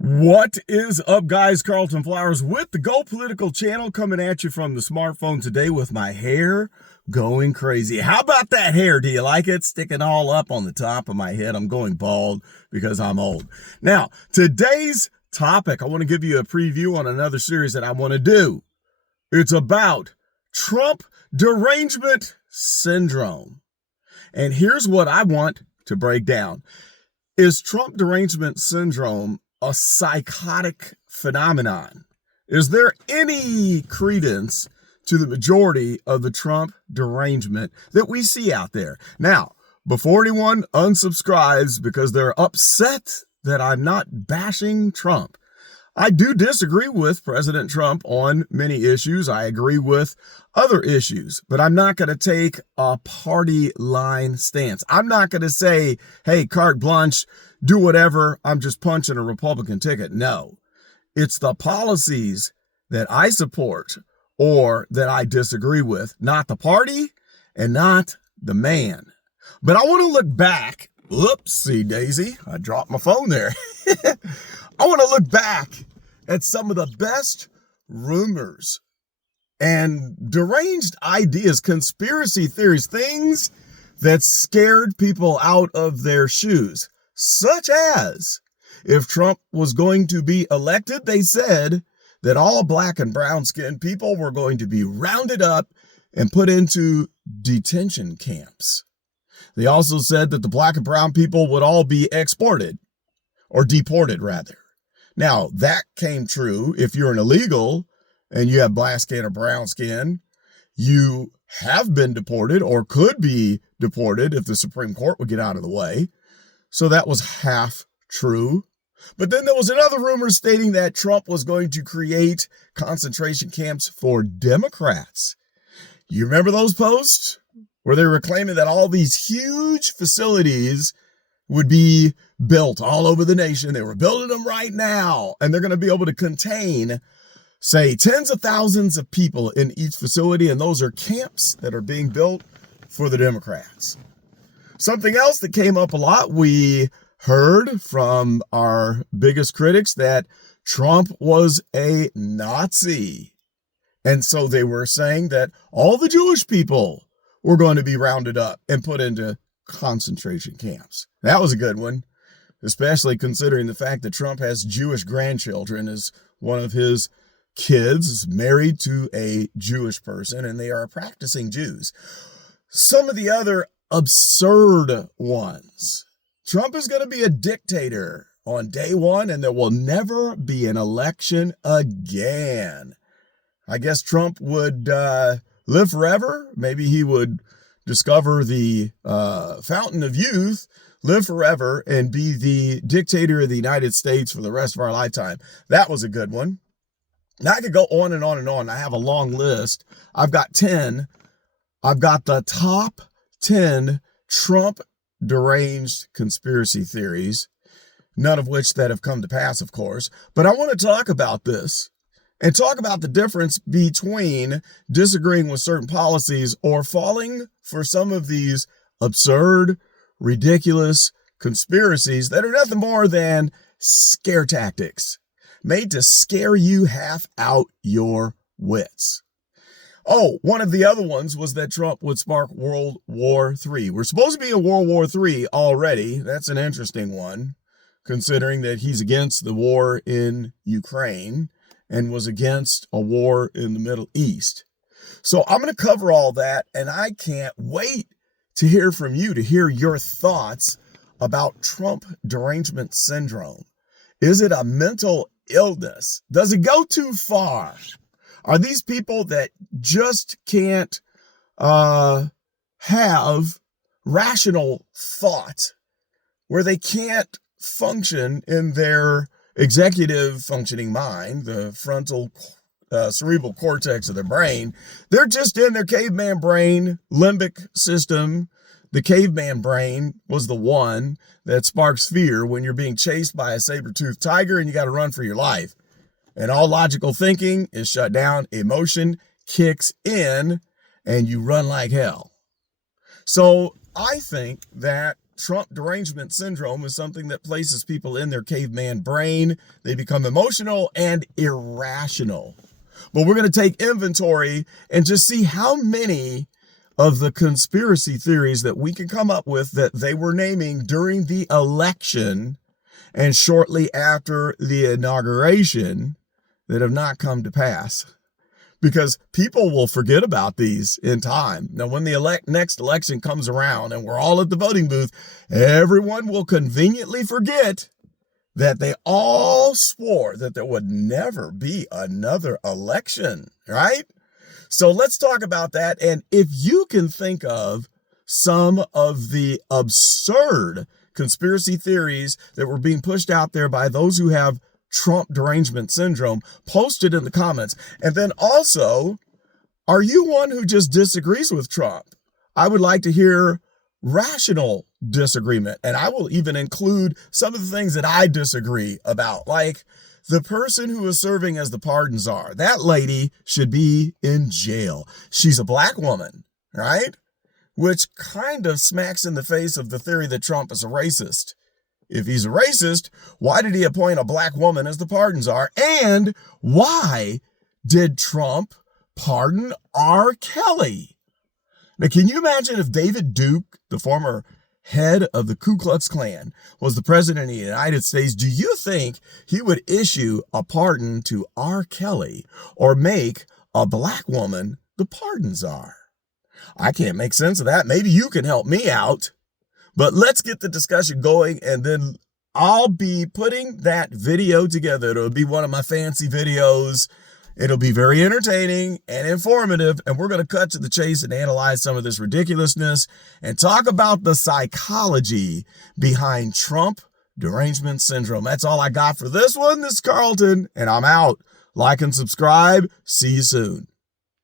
What is up, guys? Carlton Flowers with the Go Political channel coming at you from the smartphone today with my hair going crazy. How about that hair? Do you like it? Sticking all up on the top of my head. I'm going bald because I'm old. Now, today's topic, I want to give you a preview on another series that I want to do. It's about Trump Derangement Syndrome. And here's what I want to break down. Is Trump Derangement Syndrome a psychotic phenomenon? Is there any credence to the majority of the Trump derangement that we see out there? Now, before anyone unsubscribes because they're upset that I'm not bashing Trump, I do disagree with President Trump on many issues. I agree with other issues, but I'm not going to take a party line stance. I'm not going to say, hey, carte blanche, do whatever, I'm just punching a Republican ticket. No, it's the policies that I support or that I disagree with, not the party and not the man. But I want to look back. Oopsie daisy, I dropped my phone there. I want to look back at some of the best rumors and deranged ideas, conspiracy theories, things that scared people out of their shoes. Such as, if Trump was going to be elected, they said that all black and brown skinned people were going to be rounded up and put into detention camps. They also said that the black and brown people would all be exported, or deported rather. Now, that came true. If you're an illegal and you have black skin or brown skin, you have been deported or could be deported if the Supreme Court would get out of the way. So that was half true. But then there was another rumor stating that Trump was going to create concentration camps for Democrats. You remember those posts where they were claiming that all these huge facilities would be built all over the nation? They were building them right now, and they're going to be able to contain, say, tens of thousands of people in each facility, and those are camps that are being built for the Democrats. Something else that came up a lot, we heard from our biggest critics that Trump was a Nazi. And so they were saying that all the Jewish people were going to be rounded up and put into concentration camps. That was a good one, especially considering the fact that Trump has Jewish grandchildren, as one of his kids is married to a Jewish person, and they are practicing Jews. Some of the other absurd ones. Trump is going to be a dictator on day one, and there will never be an election again. I guess Trump would live forever. Maybe he would discover the fountain of youth, live forever, and be the dictator of the United States for the rest of our lifetime. That was a good one. Now I could go on and on and on. I have a long list. I've got 10. I've got the top 10 Trump deranged conspiracy theories, none of which that have come to pass, of course. But I want to talk about this and talk about the difference between disagreeing with certain policies or falling for some of these absurd, ridiculous conspiracies that are nothing more than scare tactics made to scare you half out your wits. Oh, one of the other ones was that Trump would spark World War III. We're supposed to be in World War III already. That's an interesting one, considering that he's against the war in Ukraine and was against a war in the Middle East. So I'm going to cover all that, and I can't wait to hear from you, to hear your thoughts about Trump Derangement Syndrome. Is it a mental illness? Does it go too far? Are these people that just can't have rational thought, where they can't function in their executive functioning mind, the frontal cerebral cortex of their brain? They're just in their caveman brain, limbic system. The caveman brain was the one that sparks fear when you're being chased by a saber-toothed tiger and you got to run for your life. And all logical thinking is shut down. Emotion kicks in and you run like hell. So I think that Trump derangement syndrome is something that places people in their caveman brain. They become emotional and irrational. But we're going to take inventory and just see how many of the conspiracy theories that we can come up with that they were naming during the election and shortly after the inauguration that have not come to pass. Because people will forget about these in time. Now, when the next election comes around and we're all at the voting booth, everyone will conveniently forget that they all swore that there would never be another election, right? So let's talk about that. And if you can think of some of the absurd conspiracy theories that were being pushed out there by those who have Trump derangement syndrome, post it in the comments. And then also, are you one who just disagrees with Trump? I would like to hear rational disagreement. And I will even include some of the things that I disagree about, like the person who is serving as the pardon czar. That lady should be in jail. She's a black woman, right? Which kind of smacks in the face of the theory that Trump is a racist. If he's a racist, why did he appoint a black woman as the pardon czar? And why did Trump pardon R. Kelly? Now, can you imagine if David Duke, the former head of the Ku Klux Klan, was the president of the United States? Do you think he would issue a pardon to R. Kelly or make a black woman the pardon czar? I can't make sense of that. Maybe you can help me out. But let's get the discussion going, and then I'll be putting that video together. It'll be one of my fancy videos. It'll be very entertaining and informative, and we're going to cut to the chase and analyze some of this ridiculousness and talk about the psychology behind Trump derangement syndrome. That's all I got for this one. This is Carlton, and I'm out. Like and subscribe. See you soon.